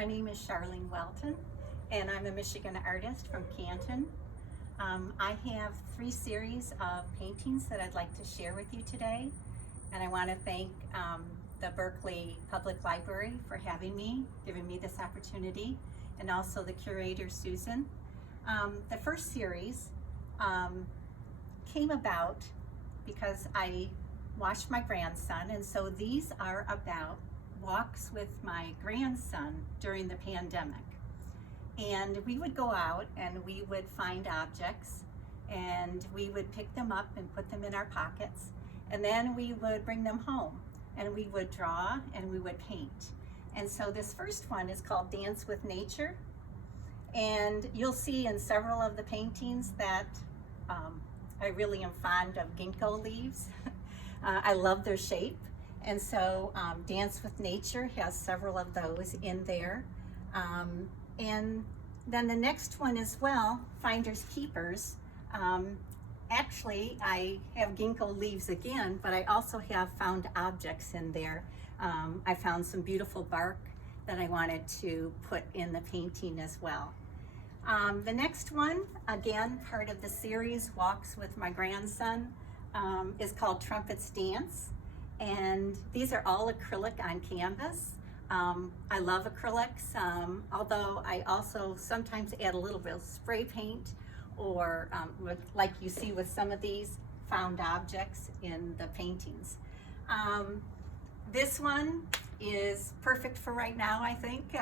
My name is Sharlene Welton, and I'm a Michigan artist from Canton. I have 3 series of paintings that I'd like to share with you today, and I want to thank the Berkley Public Library for having me, giving me this opportunity, and also the curator, Susan. The first series came about because I watched my grandson, and so these are about walks with my grandson during the pandemic. And we would go out and we would find objects and we would pick them up and put them in our pockets, and then we would bring them home and we would draw and we would paint. And so this first one is called Dance with Nature, and you'll see in several of the paintings that I really am fond of ginkgo leaves. I love their shape, and so Dance with Nature has several of those in there. And then the next one as well, Finders Keepers. Actually, I have ginkgo leaves again, but I also have found objects in there. I found some beautiful bark that I wanted to put in the painting as well. The next one, again, part of the series, Walks with My Grandson, is called Trumpets Dance. And these are all acrylic on canvas. I love acrylics, although I also sometimes add a little bit of spray paint, or like you see with some of these found objects in the paintings. This one is perfect for right now, I think.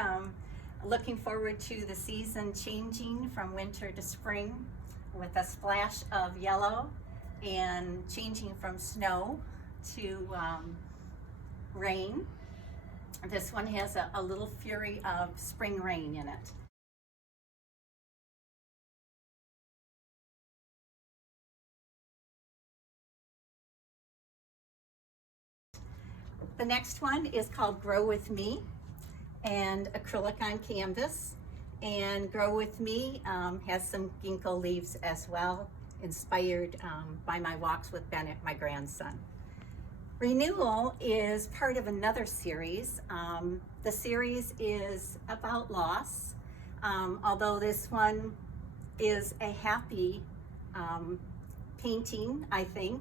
Looking forward to the season changing from winter to spring with a splash of yellow and changing from snow to rain. This one has a little fury of spring rain in it. The next one is called Grow With Me, and acrylic on canvas. And Grow With Me has some ginkgo leaves as well, inspired by my walks with Bennett, my grandson. Renewal is part of another series. The series is about loss, although this one is a happy painting, I think.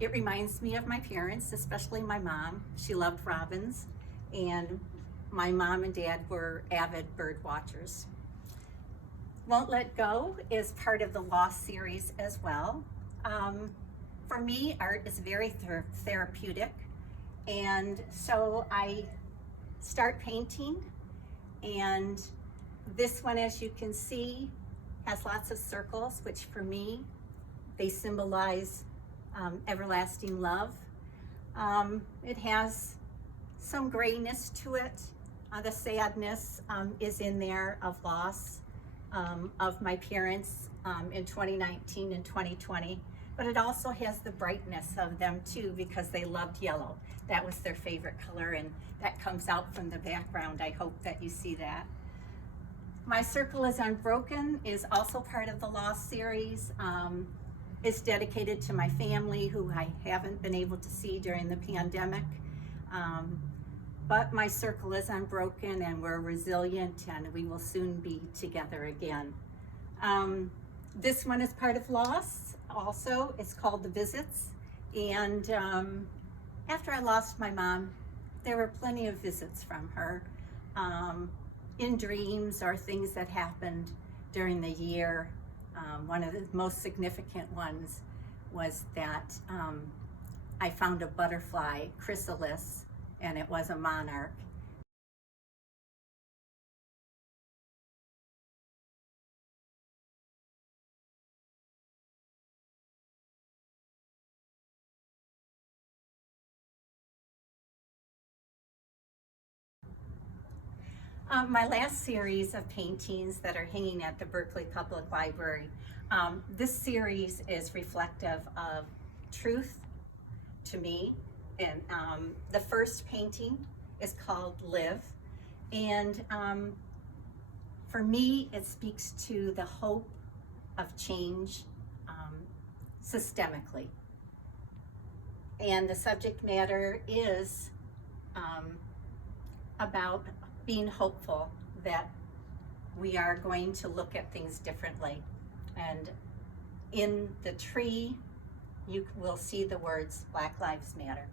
It reminds me of my parents, especially my mom. She loved robins, and my mom and dad were avid bird watchers. Won't Let Go is part of the Loss series as well. For me, art is very therapeutic, and so I start painting, and this one, as you can see, has lots of circles, which for me, they symbolize everlasting love. It has some grayness to it. The sadness is in there of loss of my parents in 2019 and 2020. But it also has the brightness of them too, because they loved yellow. That was their favorite color, and that comes out from the background. I hope that you see that. My Circle is Unbroken is also part of the Lost series. It's dedicated to my family, who I haven't been able to see during the pandemic. But my circle is unbroken, and we're resilient, and we will soon be together again. This one is part of Lost. Also, it's called The Visits, and after I lost my mom, there were plenty of visits from her in dreams or things that happened during the year. One of the most significant ones was that I found a butterfly chrysalis, and it was a monarch. My last series of paintings that are hanging at the Berkley Public Library, this series is reflective of truth to me. And the first painting is called Live. And for me, it speaks to the hope of change systemically. And the subject matter is about being hopeful that we are going to look at things differently. And in the tree, you will see the words Black Lives Matter.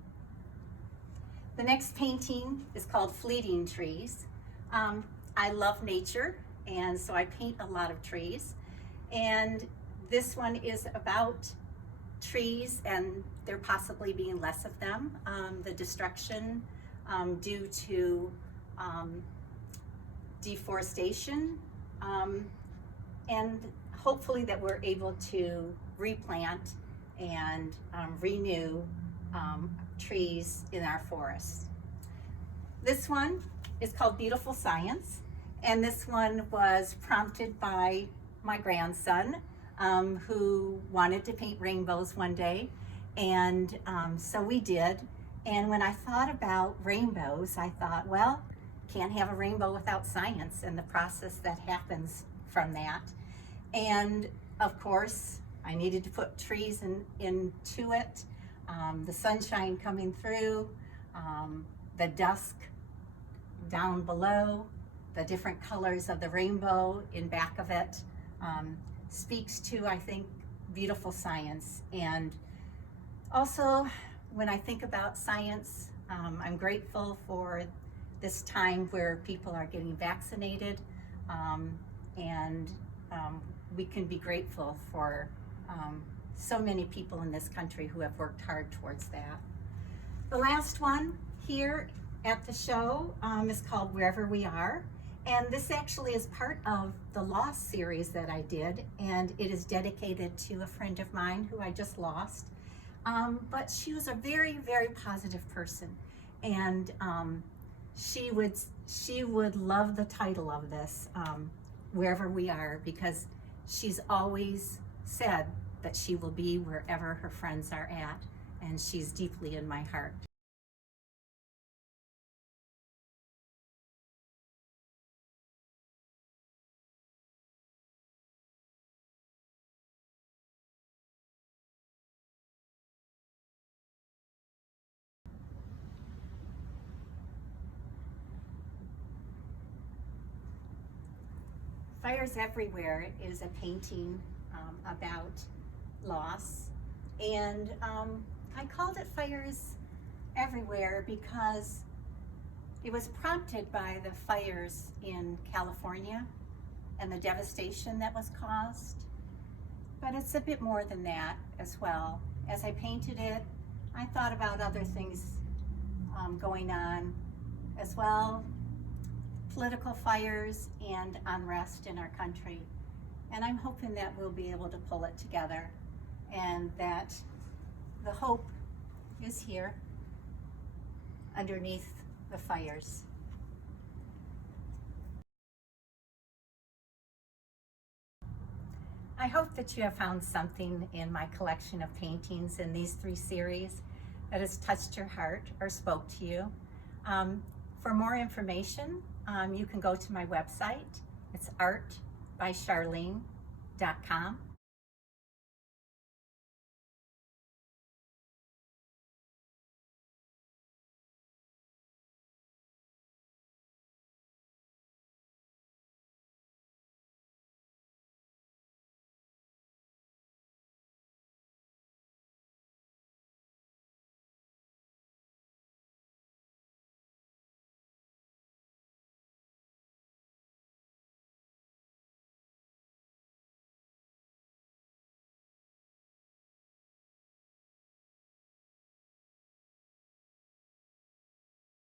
The next painting is called Fleeting Trees. I love nature, and so I paint a lot of trees. And this one is about trees and there possibly being less of them, the destruction due to deforestation, and hopefully that we're able to replant and renew trees in our forests. This one is called Beautiful Science, and this one was prompted by my grandson, who wanted to paint rainbows one day, and so we did. And when I thought about rainbows, I thought, well, can't have a rainbow without science and the process that happens from that. And of course, I needed to put trees into it, the sunshine coming through, the dusk down below, the different colors of the rainbow in back of it, speaks to, I think, beautiful science. And also, when I think about science, I'm grateful for this time where people are getting vaccinated, and we can be grateful for so many people in this country who have worked hard towards that. The last one here at the show is called Wherever We Are. And this actually is part of the Lost series that I did, and it is dedicated to a friend of mine who I just lost. But she was a very, very positive person, and she would love the title of this, Wherever We Are, because she's always said that she will be wherever her friends are at, and she's deeply in my heart. Fires Everywhere is a painting about loss, and I called it Fires Everywhere because it was prompted by the fires in California and the devastation that was caused. But it's a bit more than that as well. As I painted it, I thought about other things going on as well, political fires and unrest in our country. And I'm hoping that we'll be able to pull it together, and that the hope is here underneath the fires. I hope that you have found something in my collection of paintings in these 3 series that has touched your heart or spoke to you. For more information, you can go to my website. It's artbysharlene.com.